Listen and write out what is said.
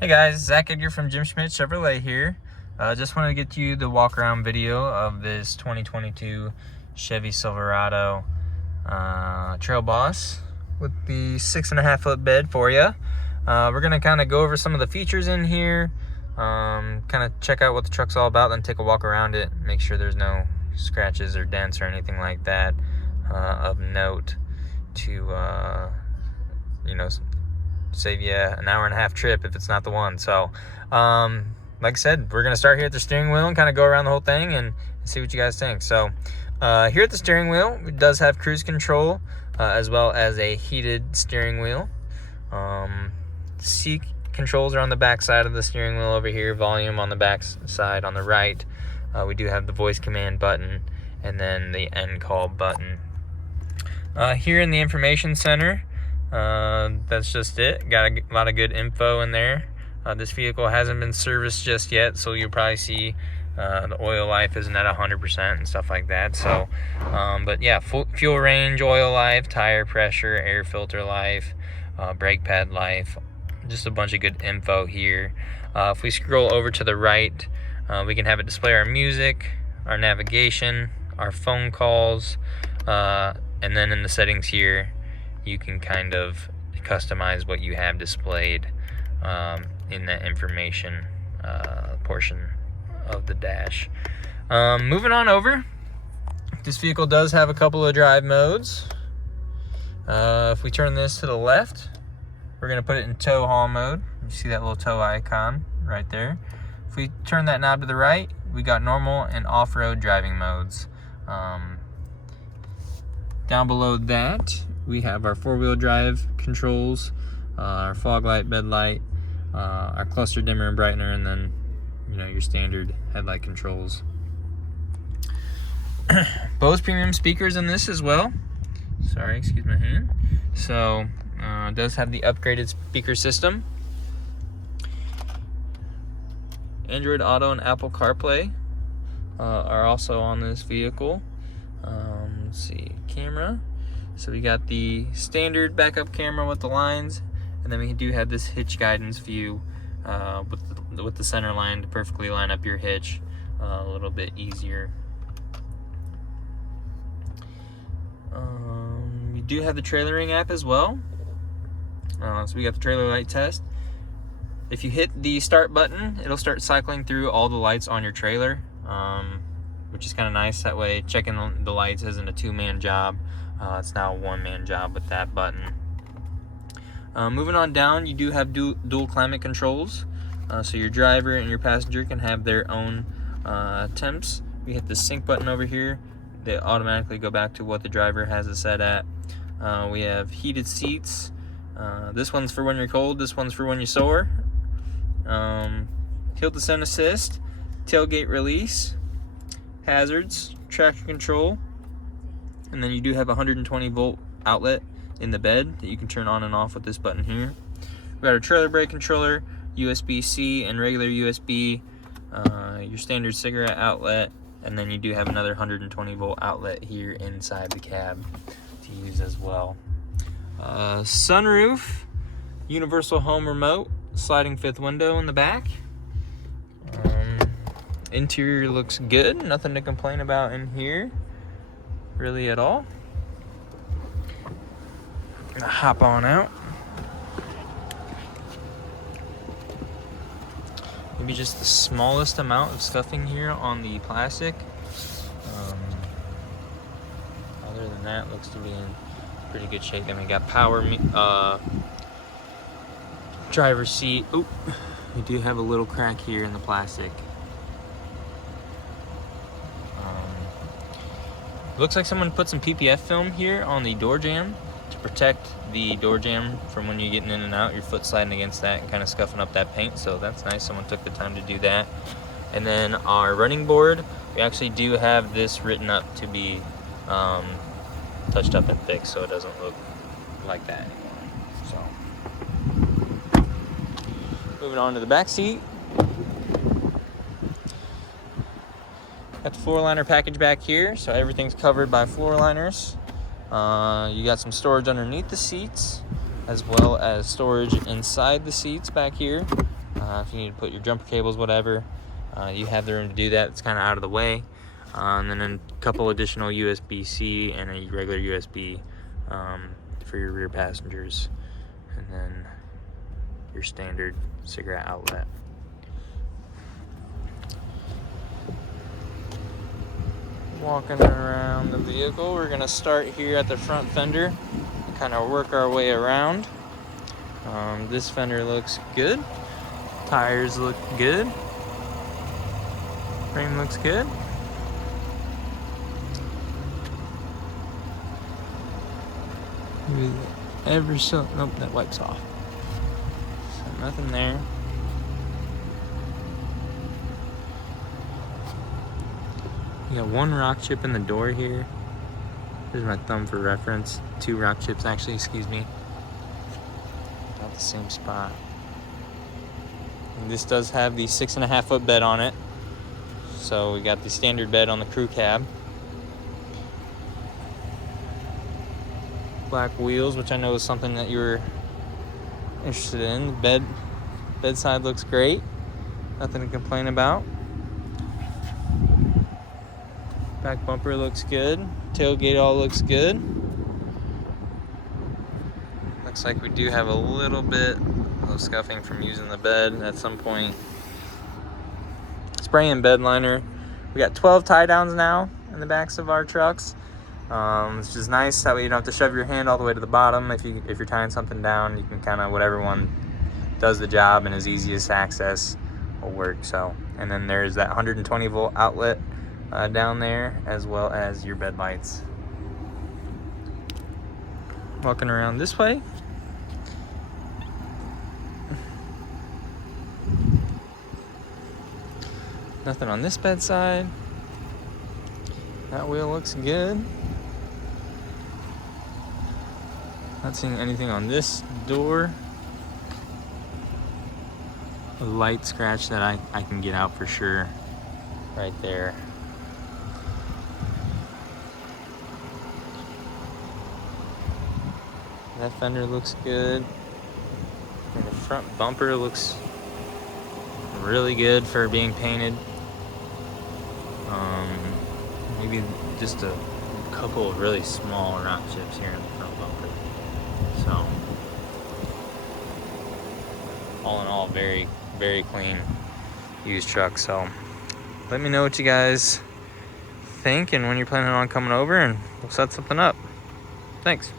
Hey guys, Zach Edgar from Jim Schmidt Chevrolet here. Just wanted to get you the walk around video of this 2022 Chevy Silverado Trailboss with the 6.5 foot bed for you. We're going to kind of go over some of the features in here, kind of check out what the truck's all about, then take a walk around it, make sure there's no scratches or dents or anything like that of note to, save you an hour-and-a-half trip if it's not the one. So like I said, we're gonna start here at the steering wheel and kind of go around the whole thing and see what you guys think. So here at the steering wheel, it does have cruise control as well as a heated steering wheel. Seat controls are on the back side of the steering wheel over here, volume on the back side on the right. We do have the voice command button and then the end call button. Here in the information center, that's just it. Got a lot of good info in there. This vehicle hasn't been serviced just yet, so you'll probably see the oil life isn't at 100% and stuff like that. So but yeah, fuel range, oil life, tire pressure, air filter life, brake pad life, just a bunch of good info here. If we scroll over to the right, we can have it display our music, our navigation, our phone calls, and then in the settings here you can kind of customize what you have displayed in that information portion of the dash. Moving on over, this vehicle does have a couple of drive modes. If we turn this to the left, we're going to put it in tow haul mode. You see that little tow icon right there. If we turn that knob to the right, we got normal and off-road driving modes. Down below that, we have our four-wheel drive controls, our fog light, bed light, our cluster dimmer and brightener, and then your standard headlight controls. Bose premium speakers in this as well. Sorry, excuse my hand. So it does have the upgraded speaker system. Android Auto and Apple CarPlay are also on this vehicle. Let's see, camera. So we got the standard backup camera with the lines, and then we do have this hitch guidance view with the center line to perfectly line up your hitch a little bit easier. We do have the trailering app as well. So we got the trailer light test. If you hit the start button, it'll start cycling through all the lights on your trailer, which is kind of nice. That way checking the lights isn't a two-man job. It's now a one-man job with that button. Moving on down, you do have dual climate controls, so your driver and your passenger can have their own temps. We hit the sync button over here. They automatically go back to what the driver has it set at. We have heated seats. This one's for when you're cold, this one's for when you're sore. Hill descent assist, tailgate release, hazards, traction control, and then you do have a 120 volt outlet in the bed that you can turn on and off with this button here. We got our trailer brake controller, USB-C and regular USB, your standard cigarette outlet, and then you do have another 120 volt outlet here inside the cab to use as well. Sunroof, universal home remote, sliding fifth window in the back. Interior looks good, nothing to complain about in here really at all. Gonna hop on out. Maybe just the smallest amount of stuffing here on the plastic. Other than that, looks to be in pretty good shape. Then we got power driver's seat. Oop, we do have a little crack here in the plastic. Looks like someone put some PPF film here on the door jamb to protect the door jamb from when you're getting in and out, your foot sliding against that and kind of scuffing up that paint. So that's nice, someone took the time to do that. And then our running board, we actually do have this written up to be touched up and fixed so it doesn't look like that anymore. So moving on to the back seat. Got the floor liner package back here, so everything's covered by floor liners. You got some storage underneath the seats, as well as storage inside the seats back here. If you need to put your jumper cables, whatever, you have the room to do that. It's kind of out of the way. And then a couple additional USB-C and a regular USB for your rear passengers. And then your standard cigarette outlet. Walking around the vehicle, we're gonna start here at the front fender and kind of work our way around. This fender looks good. Tires look good. Frame looks good. Ever so, nope, that wipes off. So nothing there. You got one rock chip in the door here. There's my thumb for reference. 2 rock chips, actually, excuse me. About the same spot. And this does have the 6.5 foot bed on it. So we got the standard bed on the crew cab. Black wheels, which I know is something that you were interested in. The bedside looks great. Nothing to complain about. Back bumper looks good. Tailgate all looks good. Looks like we do have a little bit of scuffing from using the bed at some point. Spray and bed liner. We got 12 tie downs now in the backs of our trucks, which is nice. That way you don't have to shove your hand all the way to the bottom. If you're tying something down, you can kind of, whatever one does the job and is easiest to access will work. So, and then there's that 120 volt outlet down there, as well as your bed lights. Walking around this way. Nothing on this bedside. That wheel looks good. Not seeing anything on this door. A light scratch that I can get out for sure. Right there. That fender looks good. And the front bumper looks really good for being painted. Maybe just a couple of really small rock chips here in the front bumper. So, all in all, very, very clean used truck. So, let me know what you guys think and when you're planning on coming over, and we'll set something up. Thanks.